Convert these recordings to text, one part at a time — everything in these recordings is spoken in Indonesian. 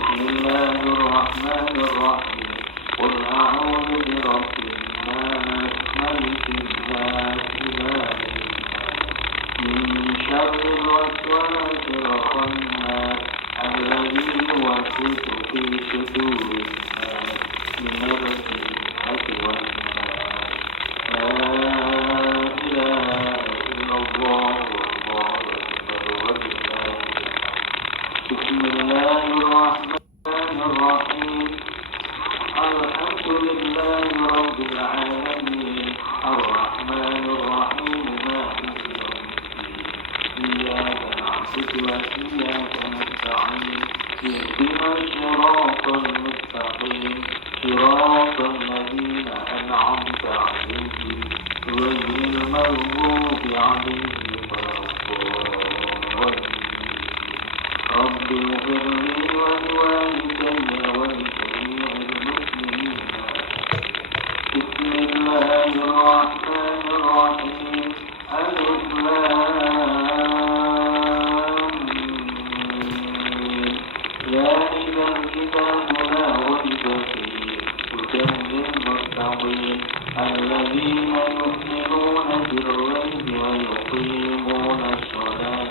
بسم الله الرحمن الرحيم قل أعوذ برب الناس ملك الناس إله الناس من شر الوسواس الخناس الذي يوسوس في صدور الناس من الجنة والناس لا إله إلا الله والله أكبر ولله بسم الله الرحمن الرحيم الحمد لله رب العالمين الرحمن الرحيم مالك يوم الدين إياك نعبد وإياك نستعين اهدنا الصراط المستقيم صراط الذين أنعمت عليهم غير المغضوب عليهم ولا الضالين رب اغفر لي ولوالدي ولجميع المسلمين بسم الله الرحمن الرحيم ألف لام ذلك الكتاب لا ريب فيه هدى للمتقين الذين يؤمنون بالغيب ويقيمون الصلاة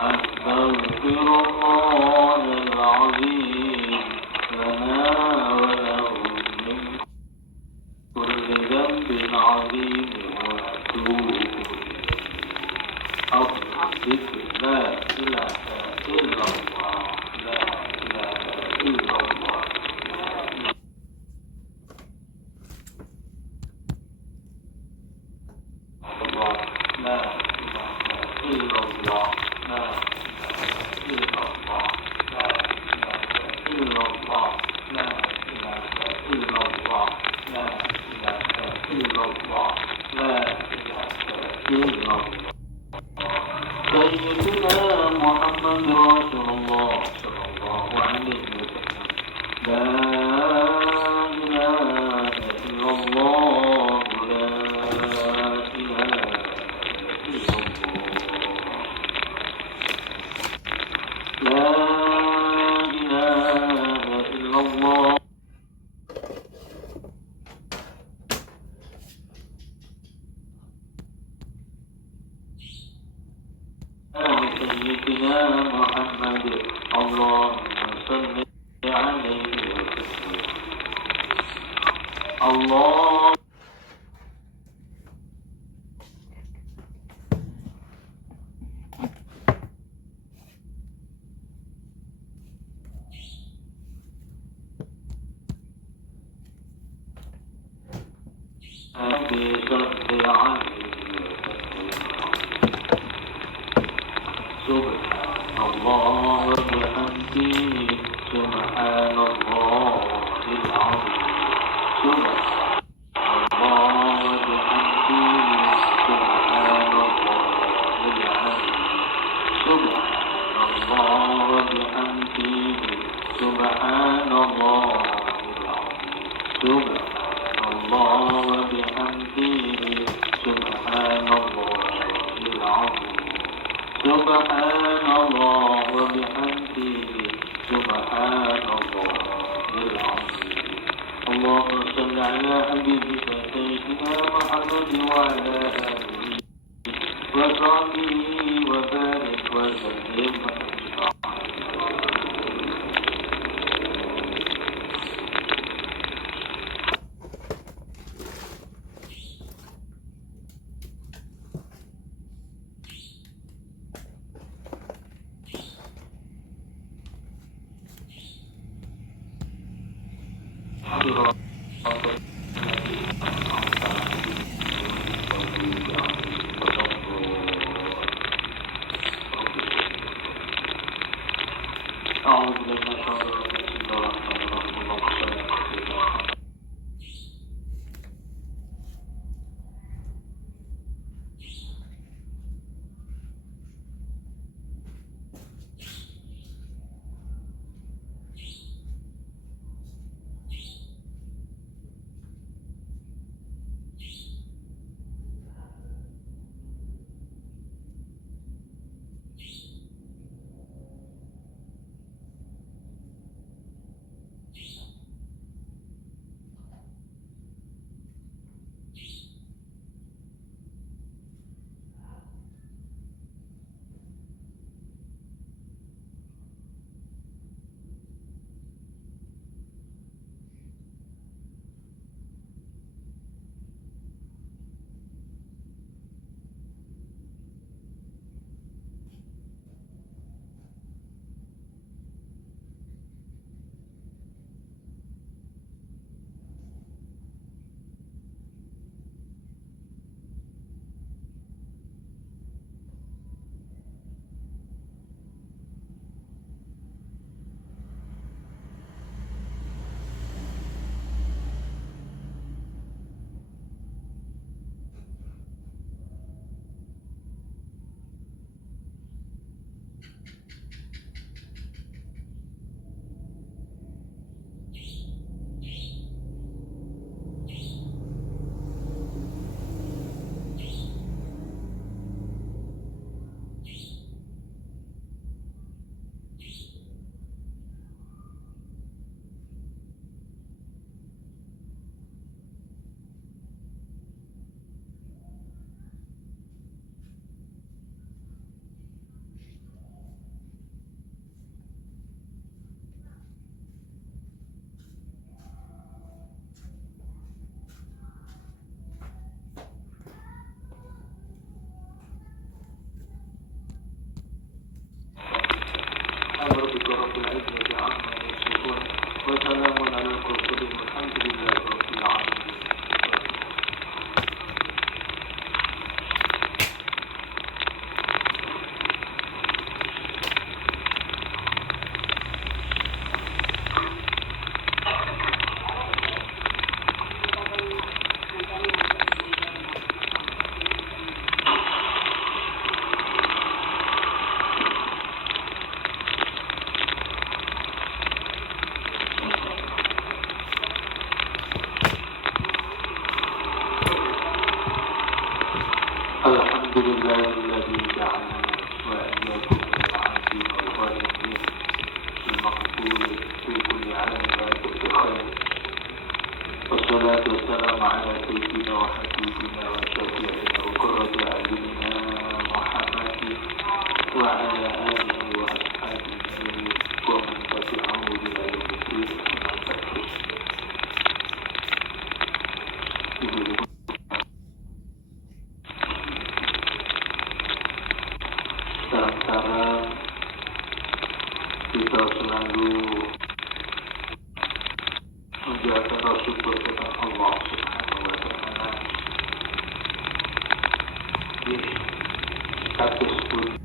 أستغفر الله العظيم لنا ولهم من كل ذنب عظيم وأتوب بسم لا إله إلا الله لا إله إلا الله لا إله إلا الله لا إله إلا الله لا إله إلا الله لا إله إلا الله لا إله إلا الله سيدنا محمد رسول الله صلى الله عليه وسلم لا إله إلا الله لا إله إلا الله لا إله إلا الله سيدنا محمد اللهم صل عليه وسلم الله أبي صل عليه سبحان الله وبحمده سبحان الله العظيم سبحان الله وبحمده سبحان الله وبحمده سبحان الله العظيم اللهم صل على حبيبك سيدنا محمد وعلى آله وصحبه وبارك وسلم أعوذ بالله من ربك رب العزة عما يصفون وسلام على المرسلين والحمد لله رب العالمين الحمد لله الذي جعلنا وإياكم من العابدين والخالدين المقبول في كل عام وأنتم بخير والصلاة والسلام على سيدنا وحبيبنا وشفيعنا وقرة أعيننا محمد وعلى آله وأصحابه ومن تبعه إلى يوم الدين kita selalu menjaga bersyukur kepada Allah Subhanahu wa Ta'ala di status pun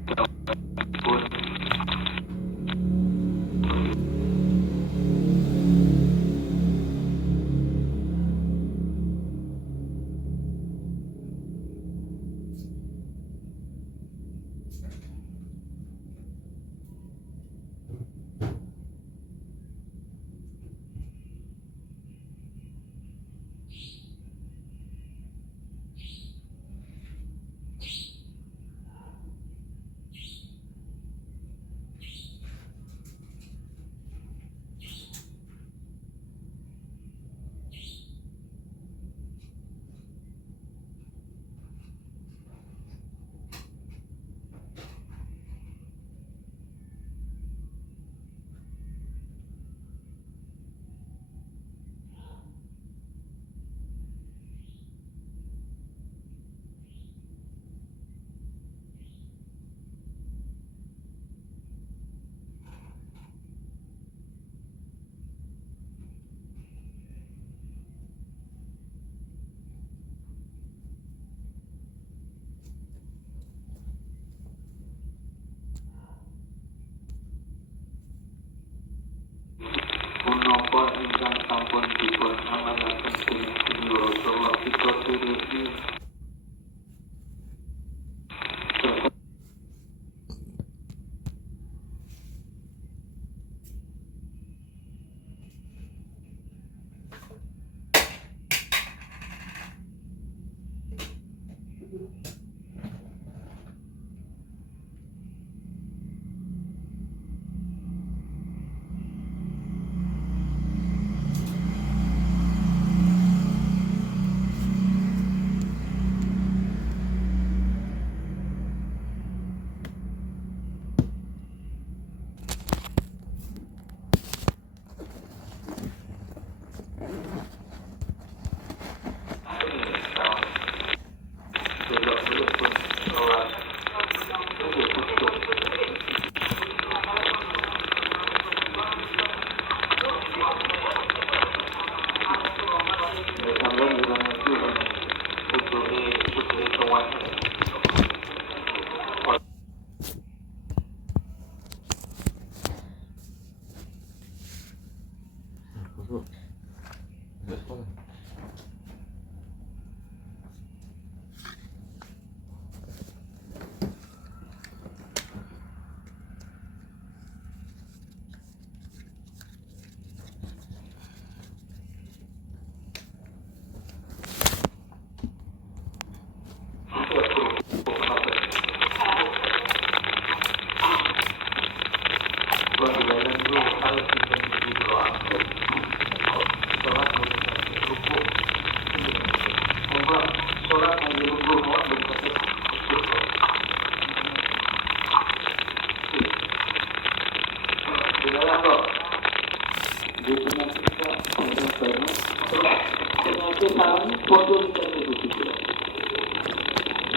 foto kita itu juga.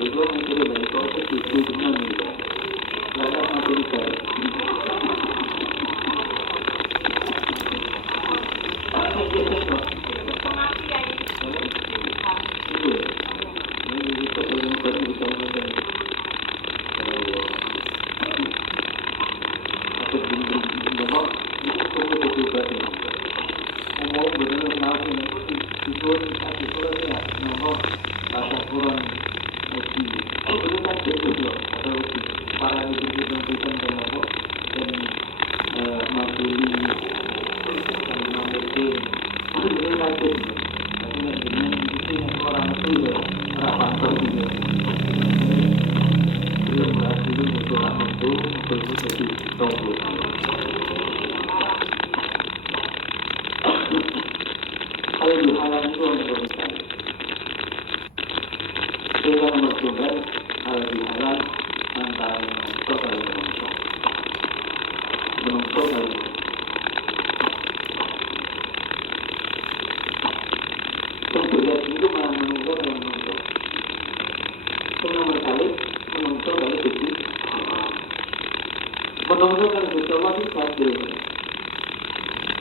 Juga mungkin dari kau itu dengan juga. Lalu apa kita?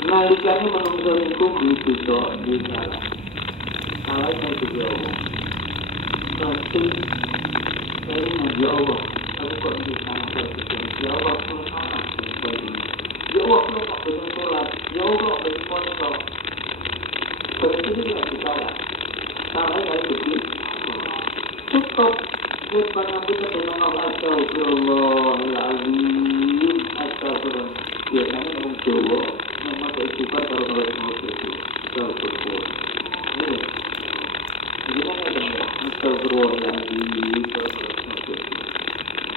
Nalikane menungso iku bisa di salah. Salah kan juga Allah. Tapi dari Nabi Allah, aku kok di sana ya Allah Subhanahu ya Allah kok dengan sholat, ya Allah dengan puasa. Berarti dia tidak salah. Salah ya itu. Cukup kita mengambil dengan Allah Astagfirullahaladzim. Astagfirullah. Biasanya orang Jawa memang beristighfar kalau menurut itu kalau berbuat. Jadi kan ada Astagfirullahaladzim kalau menurut itu.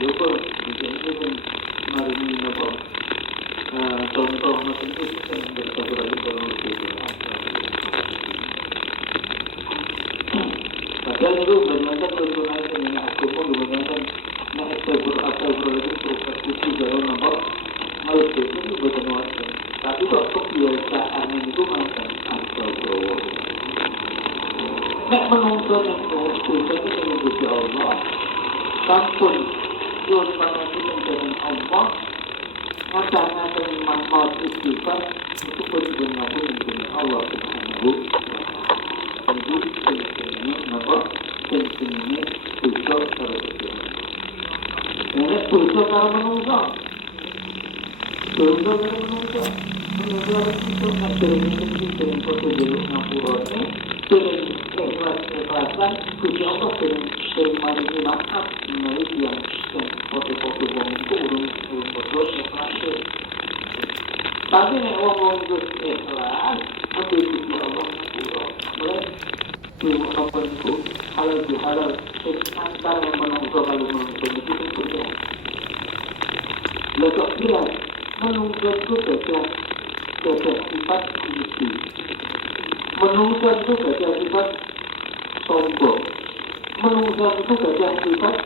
Joko misalnya kan mari ini apa? Contoh macam itu kan bersabarkan kalau menurut itu. Padahal itu bagaimana persoalan ini aku pun bagaimana nak Astagfirullahaladzim itu dalam apa? Kalau itu bukan wajib, tapi kok kebiasaan itu macam astagfirullah. Nek menungso itu biasanya menyebut Allah, sampun yun panasi dengan Allah, ngata-ngata manfaat istighfar itu pun dengan Allah Subhanahu. Jadi pentingnya apa? Pentingnya dosa pada itu. Nek dosa kalau menungso. Belum menunggu itu akhirnya dengan foto jalur ngapurone dengan ikhlasan Gusti Allah dengan mari maaf menawi yang foto-foto wong itu urung foto ikhlas. Tapi nek wong itu ikhlas tapi Gusti Allah ngapura. Mulai dulu apa itu halal antara yang menunggu kalau menunggu itu berbeda. Lalu kira menunggu itu gajah sifat isi. Menunggu itu gajah sifat sombong. Menunggu itu gajah sifat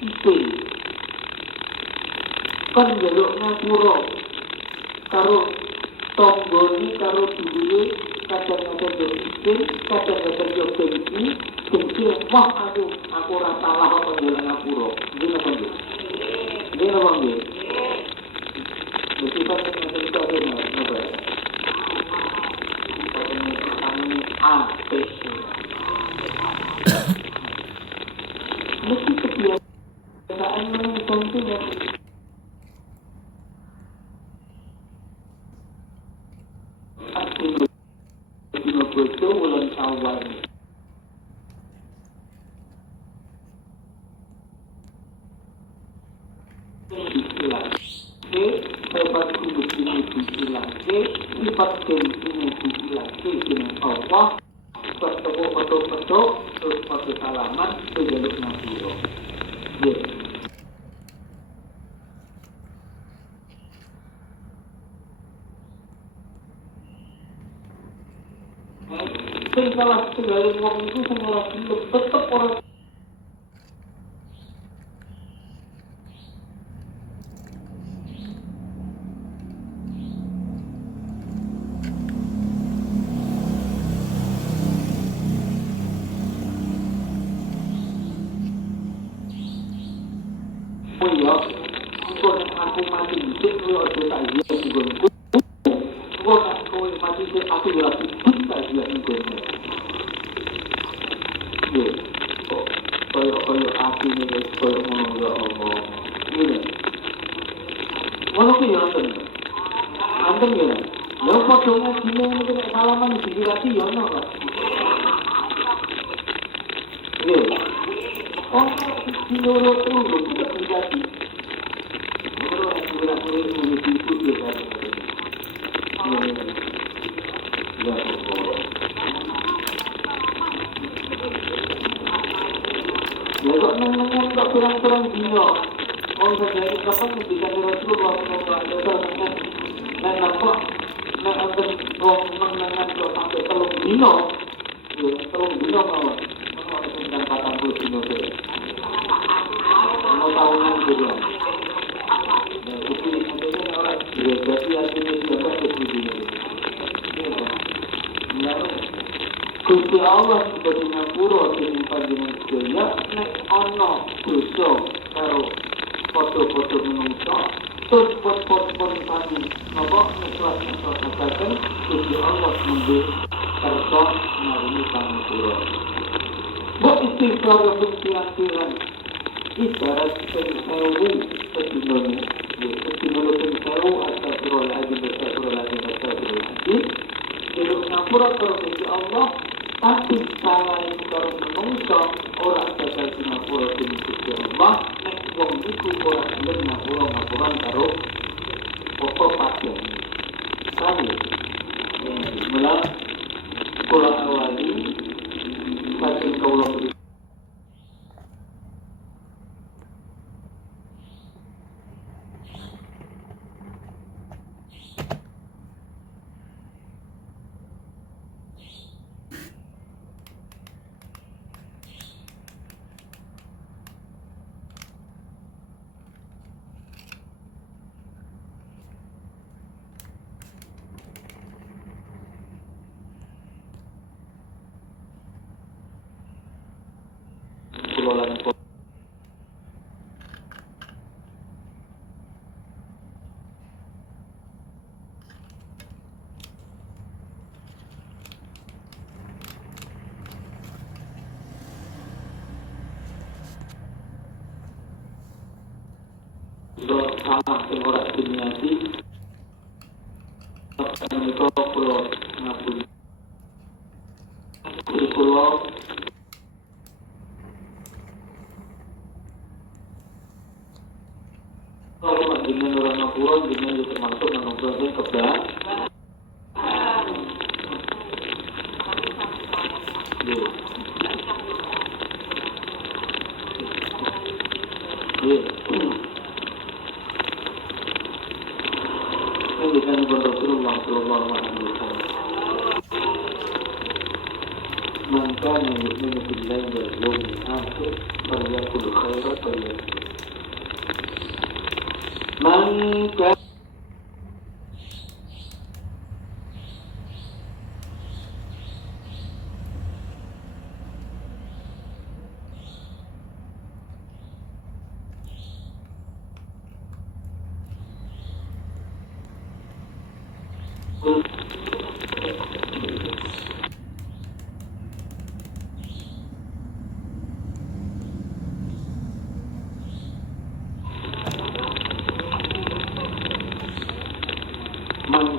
isi. Kan jaluk ngapura karo tonggone karo dulure kadang-kadang yo isi, kadang-kadang yo benci, wah aku ora salah apa jaluk ngapura. Dene apa nggih? Dene apa nggih? Bersifat dengan cerita benar, benar. Kami apes. Mesti kebiasaan menonton itu ya. Dino bojo wulan Syawal. Sifat hidup ini diilangke, sifat hidup ini diilangke dengan Allah, betul-betul, terus pada salaman, ke jalur Nabiullah. Ya. Salah segala orang itu semua tetap orang oh ya kau nak aku mati itu aku tak dia juga kau nak kau mati itu aku juga tak dia juga ya kau aku ni kau mau ya Allah ni mana yang anda ni lepas tu ni ni salaman digirati ya no ya oh sinoro tu tidak digirati orang sudah mengikuti dia ya Allah ya kok kurang-kurang dino orang jadi kapan ketika Rasulullah SAW dan nampak nak ada orang mengenang sampai telung dino malah dengan 40 dino tu mau tahunan juga jadi orang jadi artinya juga berbeda Gusti Allah sebagai ngapura dengan panjenengan sedaya nek ana dosa karo foto-foto menungso terus pot-pot kami napa nek kelas-kelas Gusti Allah memberi kersa marini pangapura. Mbok istighfar pirang-pirang ibarat sewu sedinone sedinone sewu astagfirullahaladzim Jadi ngapura karo Gusti Allah tapi salah karo menungso ora bakal ngapura Gusti Allah nek wong iku ora gelem ngapuran karo apa pasien. Kali mula kula awali pasien kula salah sing ora diniati menika kula ngapura kula kalau dengan orang ngapura dengan termasuk menunggu kebal dengan Rasulullah sallallahu alaihi wasallam. Man kana yu'minu billahi wal yawmil akhir falyakul khairan falyakul. Man kana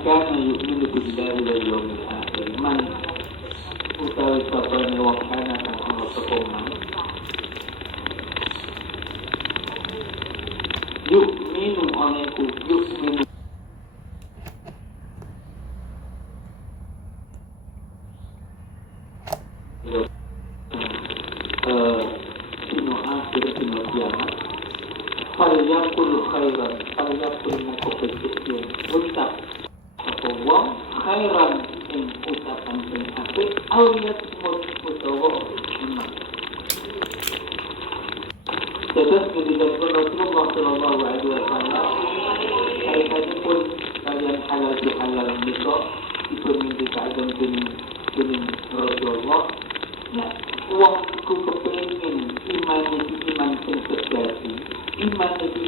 kana yu'minu billahi wal yawmil akhir man utawi sabane wakana kang ana sapa man yu'minu anaku yu'minu dino akhir dino kiamat falyakul khairan falyakul muqabbitin ucap wong khairan ing ucapan sing apik awiyat utawa iman. Terus ketika Rasulullah sallallahu alaihi wasallam kaitanipun kalian halal bihalal menika dipun minti kagem dening Rasulullah wong iku kepengin iman sing sejati iman iki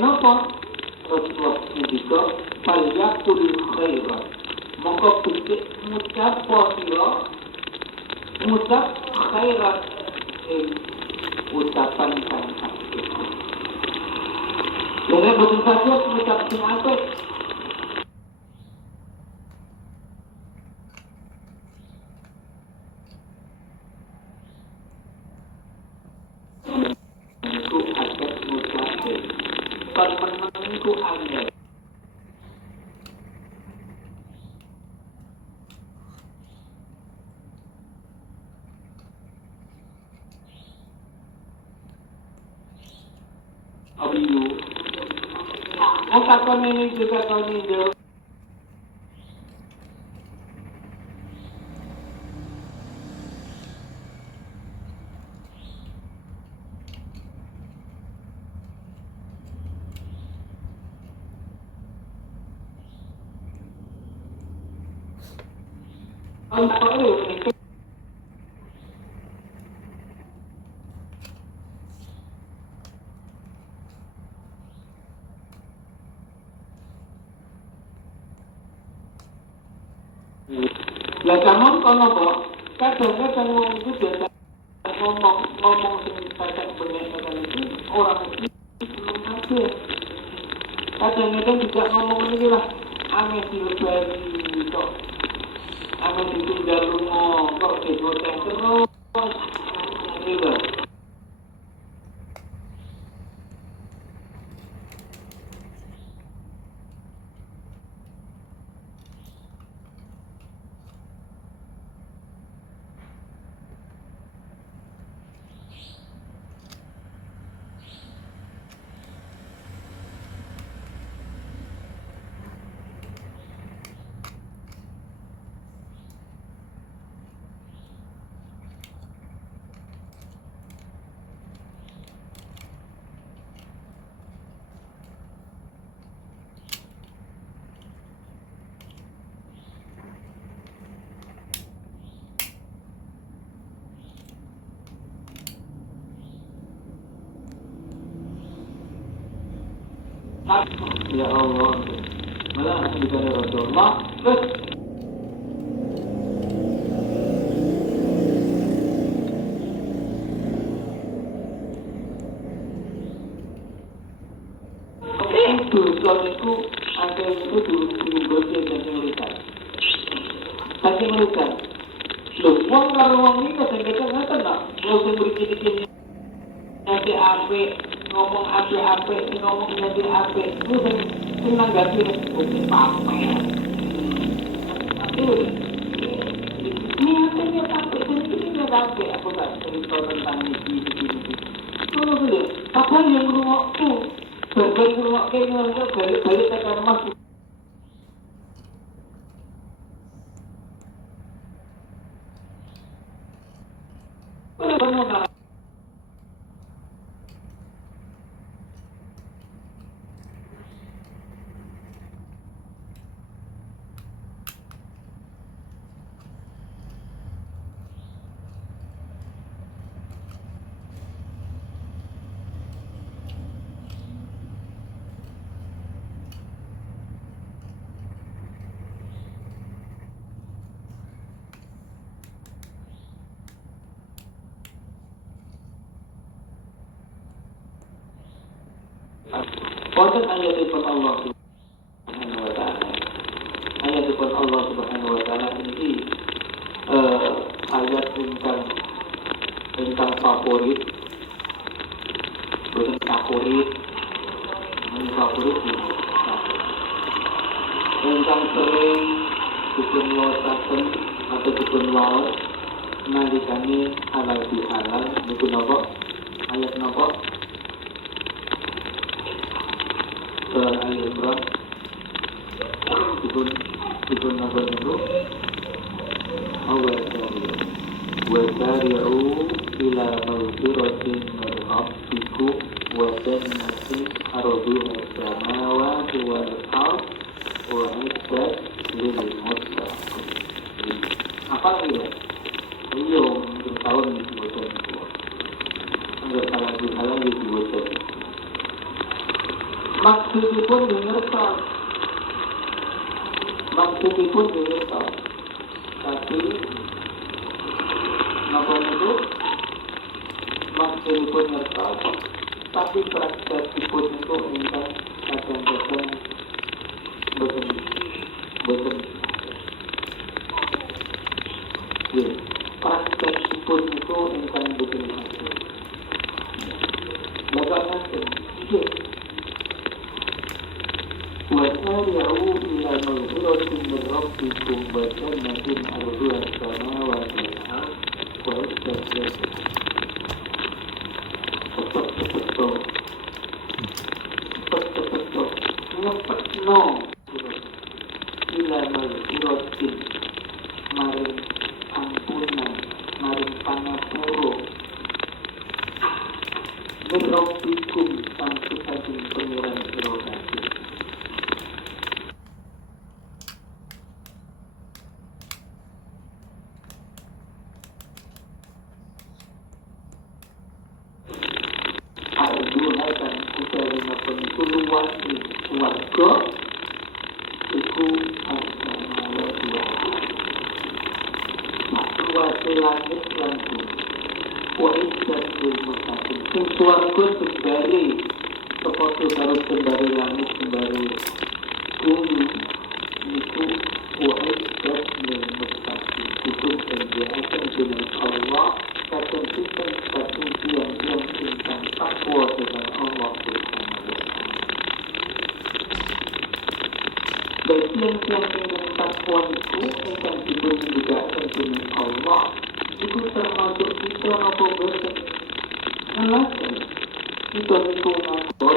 Kenapa Rasulullah ngendika falyaqul khairan mongko pikir ngucap sira ngucap khairan ucapan kang apik. Jadi boten saja ngucap sing apik. Itu ada ngucapin. Teman-teman itu angel. Abiyu. Takon ini juga tahun ini. Lah kamu kono kok kadang-kadang wong itu biasa ngomong sing cacak bener itu orang itu belum ada. Kadang-kadang juga ngomong ini lah aneh dilebari kok aneh ditinggal lunga kok digoteng terus gitu. Ya Allah, malah dikatakan Rasulullah, terus dosa itu ada itu diunggosi dan melihat. Tapi melihat, loh, uang kalau uang ini kadang-kadang nggak tak, mau sembunyi-sembunyi nanti ape ngomong ape ngomong nanti ape itu senang gak sih mungkin pamer ini akhirnya sampai ini sampai aku gak cerita tentang ini kalau boleh apa yang ngomong tuh berbagai ngomong kayak ngomong balik-balik ke rumah benar-benar wonten ayatipun Allah Subhanahu wa taala. Ayatipun Allah Subhanahu wa taala ini ayat ingkang favorit. Boten favorit. Favorit ingkang sering dipun waosaken atau dipun waos nalikane halal bihalal niku napa? Ayat napa? Surah Al-Imran dipun napa niku wasari'u ila maghfiratin min rabbikum wa jannatin arduha as-samawati wal ardh u'iddat lil muttaqin. Apa ini? Iya, untuk tahun dibuat itu. Enggak salah di halal dibuat. Maksudipun universal. Tapi napa niku maksudipun universal, tapi praktekipun niku ingkang kadang-kadang boten. Nggih, praktekipun niku ingkang boten hasil. Bagaimana? Nggih. وَسَارِعُوا إِلَى مَغْفِرَةٍ مِّن رَّبِّكُمْ وَجَنَّةٍ عَرْضُهَا السَّمَاوَاتُ وَالْأَرْضُ وَأُعِدَّتْ لَكُمْ. Ngepekno ila maghfiratin maring ampunan maring panapura min rabbikum samsu saking pengiran sira kabeh. Arduhakan utawi napa niku luas warga iku asmana wa luase langit lan bumi. Wa izzat lil muttaqin. Sing swarga sembari sepadha karo sembari langit sembari bumi niku wa izzat lil muttaqin. Itu penjelasan dengan Allah kata kita satu yang ingkang takwa dengan Allah Subhanahu wa Ta'ala. Bagi yang ingkang takwa itu ingkang dipunjagakan dengan Allah itu termasuk kita apa bosan. Alasan kita itu ngaku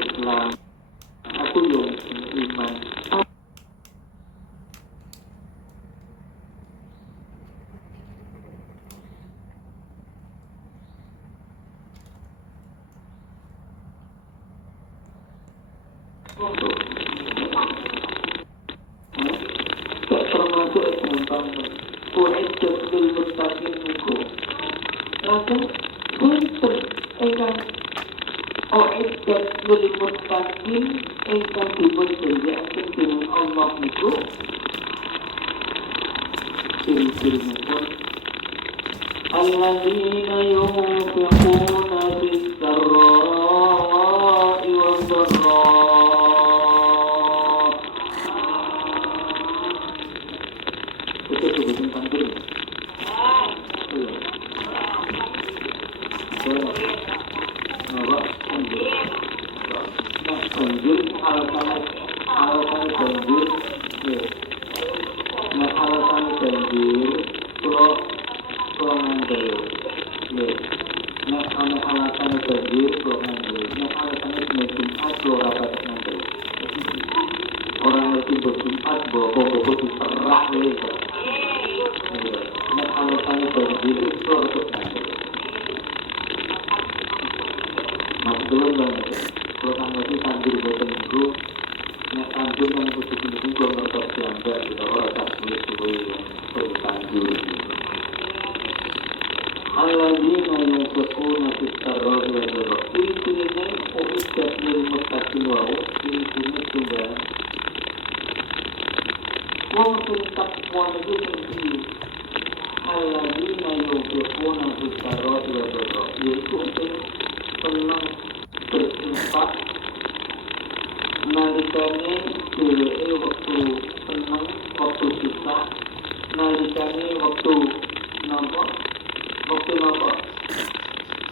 Islam, aku yang iman. Termasuk gampang U'iddat lil muttaqin niku langsung punten ingkang U'iddat lil muttaqin ingkang dipunjanjiaken dening Allah niku ciri-cirinipun alladzina yunfiquna bis-sarra'i wad-dharra'i. Orang ngerti berjumpat bawa-bawa diserak gitu. Nek alasannya banjir itu untuk banjir. Maksudnya banget. Kalau tanggapi tanggir boten itu, nek tanggir yang kudu-kudu gua ngerti siangga kita orang tak boleh tanggir. Alladzina yunfiquna fis-sarra'i wad-dharra'i. Ini u'iddat lil muttaqin wa ini tunggal. Wong sing takwa niku sing alladzina yunfiquna fis-sarra'i wad-dharra'i. Yaitu sing seneng berinfak nalikane dheweke wektu seneng, wektu susah, nalikane wektu napa?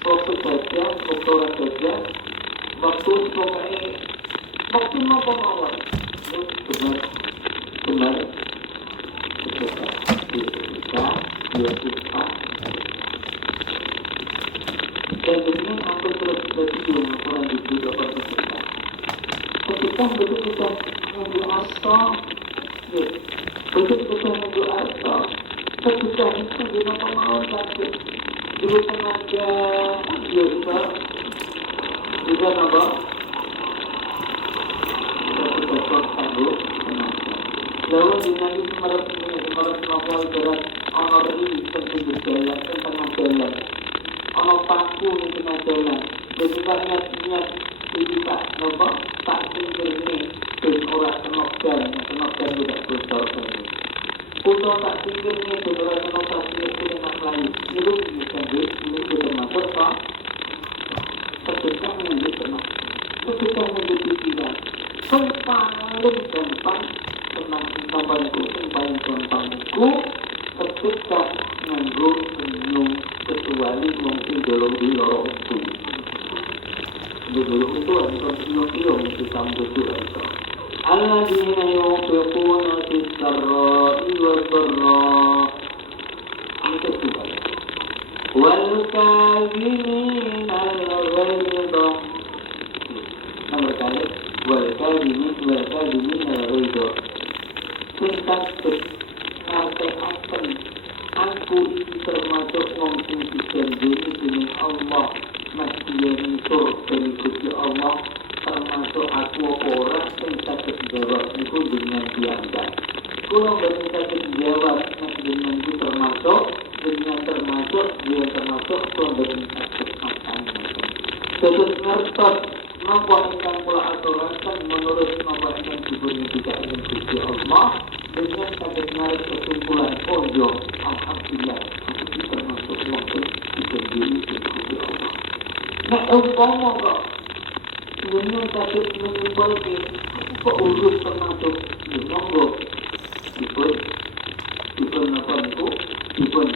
Waktu gajah, waktu ora gajah, waktu pokoknya waktu napa mawon. Benar. Kita dan dengan hampir terus berjumlah laporan di beberapa peserta. Ketika betul-betul mengambil asal, betul-betul mengambil asal, ketika itu dengan pemauan sakit, dulu tenaga biasa, juga nama, kita sanggup tenaga. Lalu dengan itu semarang nopo ibarat honor ini seperti berjalan tentang jalan. Ono paku di tengah jalan, jadi niat tidak nampak tak tinggal ni orang kenokkan budak kultur ini. Kultur tak tinggal ni orang kenokkan ini nak lain. Itu bukan dia, itu termasuk tak. Ketika menjadi tenang, ketika menjadi tidak, paling gampang tenang tambanku, paling gampangku ketika nganggo senyum kecuali mungkin ideologi lorong itu. Dulu itu ada senyum itu sambut itu. Alladzina yunfiquna fis sarra'i wad dharra. Itu juga. Wal kadhimina al-ghayza. Nomor kali wal kadhimina al-ghayza. Singkat ngerti aku ini termasuk wong sing dijanjeni dening Allah masih surga Gusti Allah termasuk aku apa ora sing saged jawab niku dengan piyambak. Kula boten saged jawab dengan itu termasuk dia termasuk kula boten saged makan. Terus ngertos napa ingkang kula aturaken menurut napa ingkang dipun tidak ing Gusti Allah dengan saged narik kesimpulan yo alhamdulillah aku termasuk wong sing dijanjeni Gusti Allah. Nek umpama kok dunia sakit menyimpulkan kok urus termasuk di monggo dipun apa niku dipun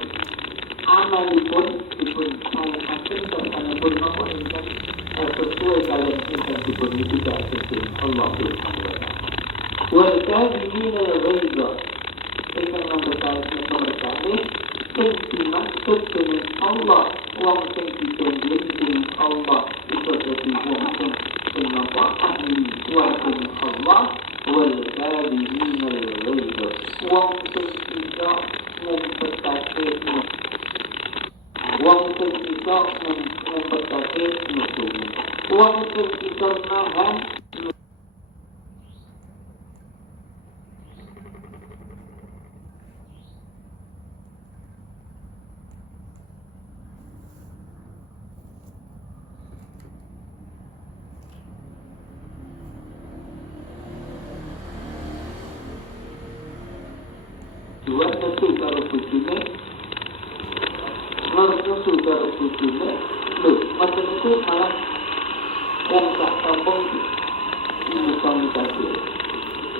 amalipun dipun sayakan tersanipun napa ingkang sesuai kalian ingkang dipun tidak sesuai Allah Subhanahu wa ta'ala. Wal kadhimina al-ghayza ingkang nomor kali sing dimaksud dening Allah wong sing dijanjeni dening Allah itu dadi wong sing napa ahli kuwasa Allah wal kadhimina al-ghayza wong sing bisa mempetake wong sing bisa mempetake musuh wong sing bisa nahan dua tentu kalau bujune tentu kalau bujune macam itu malah yang tak sambung bukan tadi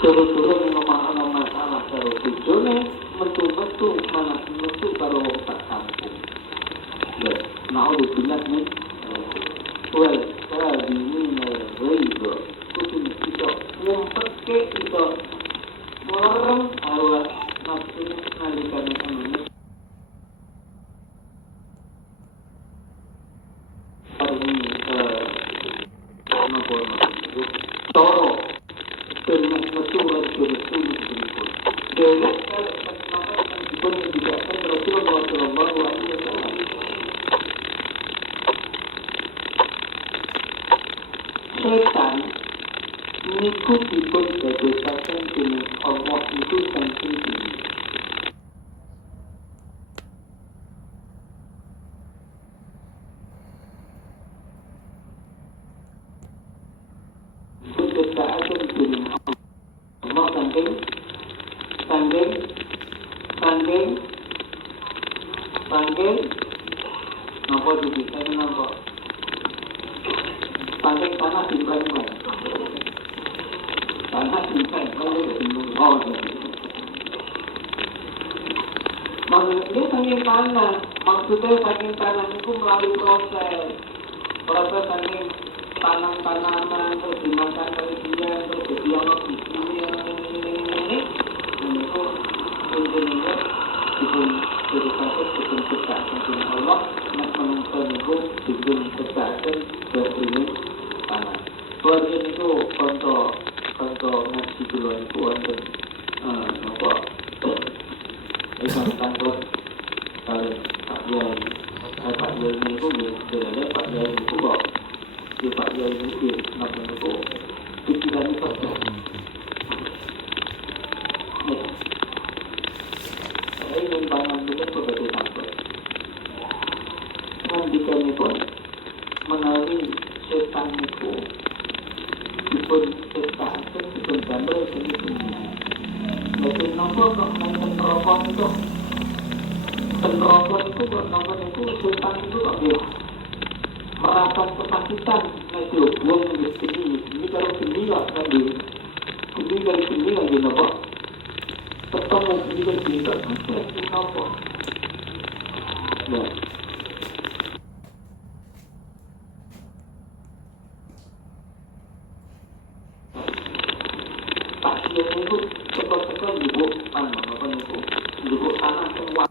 turun-turun nama masalah kalau bujune metu malah metu kalau tak sambung ya mau dibilang nih well kadhimina al-ghayza kudu kita ngumpetke kita melarang Allah maksudnya nalikan ini toro dengan mesurat bersulit berikut dengan maka pun diberikan Rasulullah Sallallahu Alaihi Wasallam setan niku dipun dadosaken dening Allah niku saking tinggi. Dadosaken dening Allah saking napa dibisane napa saking tanah dibangun tanah dibangun maksudnya saking tanah itu melalui proses saking tanam-tanaman terus dimakan oleh dia terus didiamkan di sini itu intinya dipun dedikasi dipun ciptakan Allah nak menonton itu dipun ciptakan berini tanah. Kemudian itu contoh ngaji dulu itu wonten napa tanggal kali Pak Yai itu sebenarnya Pak Yai itu kok Pak Yai itu napa itu pikiran itu ingin bangun juga sebagai takut. Nandikan itu menawi setan itu pondok main rokok itu rokok itu rokok itu setan itu tak boleh merasakan kesakitan itu buang di sini kalau sini lah tadi ini dari sini lagi nampak ketemu ini dari sini tak nampak nah pasien itu cepat-cepat dibuk apa itu dibuk tanah semua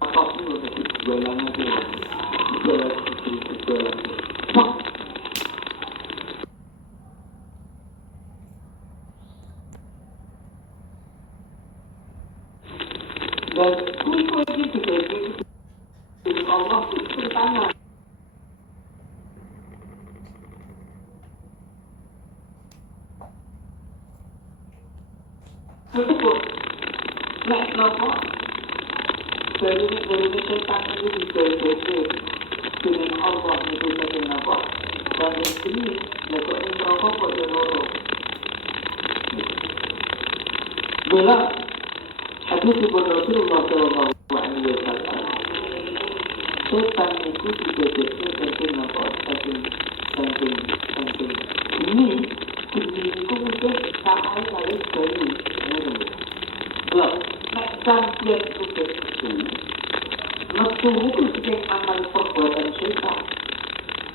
apa itu dari jualannya itu jualan dan kuih itu dari Allah itu tanah itu nek napa dari setan itu dibagi dengan Allah itu saking napa dan ini lekok neraka padha loro bela hadis ibn Rasulullah sallallahu alaihi wasallam setan itu dibagi saking napa saking ini itu mungkin sampai kali bayi loh nek sampai itu nafsu itu sebagai amal perbuatan setan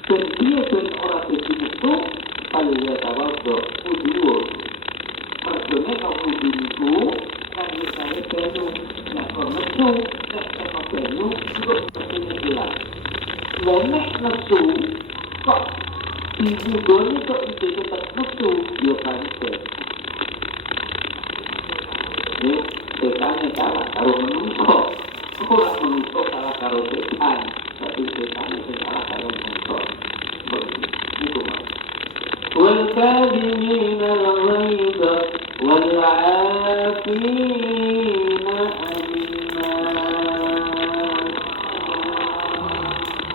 dan dia dan orang itu kalau dia tahu udu maksudnya kalau udu itu kan misalnya bayu nah kalau nafsu nek sama bayu itu sepertinya jelas loh nek nafsu kok ibu doni kok itu tetap nafsu dia balik ini setannya salah kalau menungso orang menungso salah kalau setan tapi setannya salah kalau menungso itu mas وَالْكَاظِمِينَ الْغَيْظَ وَالْعَافِينَ عَنِ النَّاسِ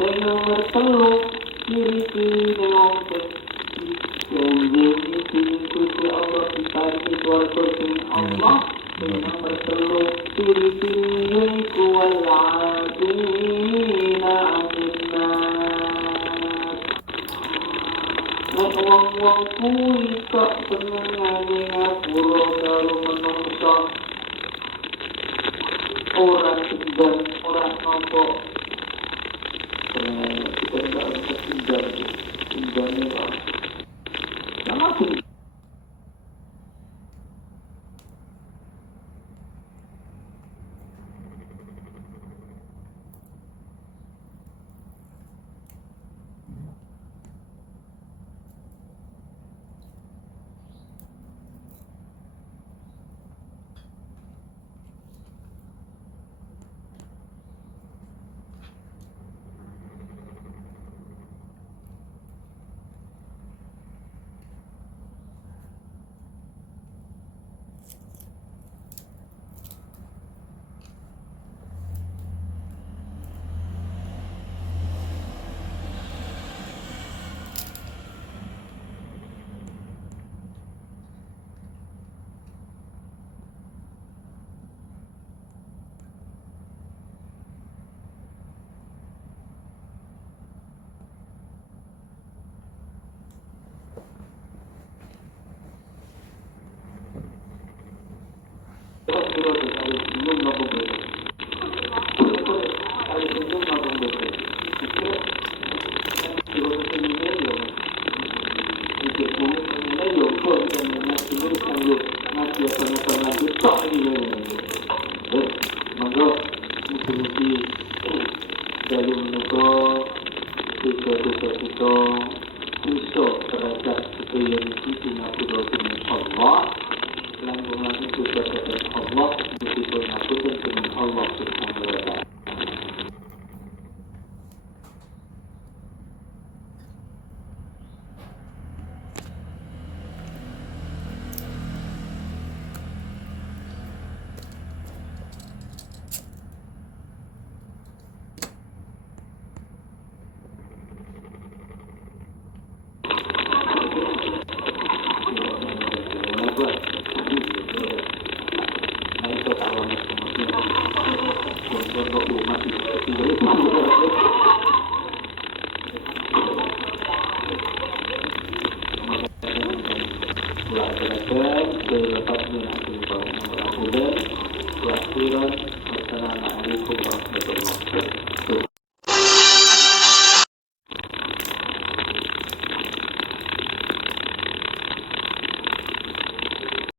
dan nomor 3 ciri-ciri wong janji ciri-ciri Allah ditarik suarga Allah dan nomor 3 ciri-ciri yaitu wal-'afina 'anil nas wong-wong kuwi kok senengane ngapura karo menungso ora sedang ora nampa kita dalam ketinggalan sama pun ก็ดู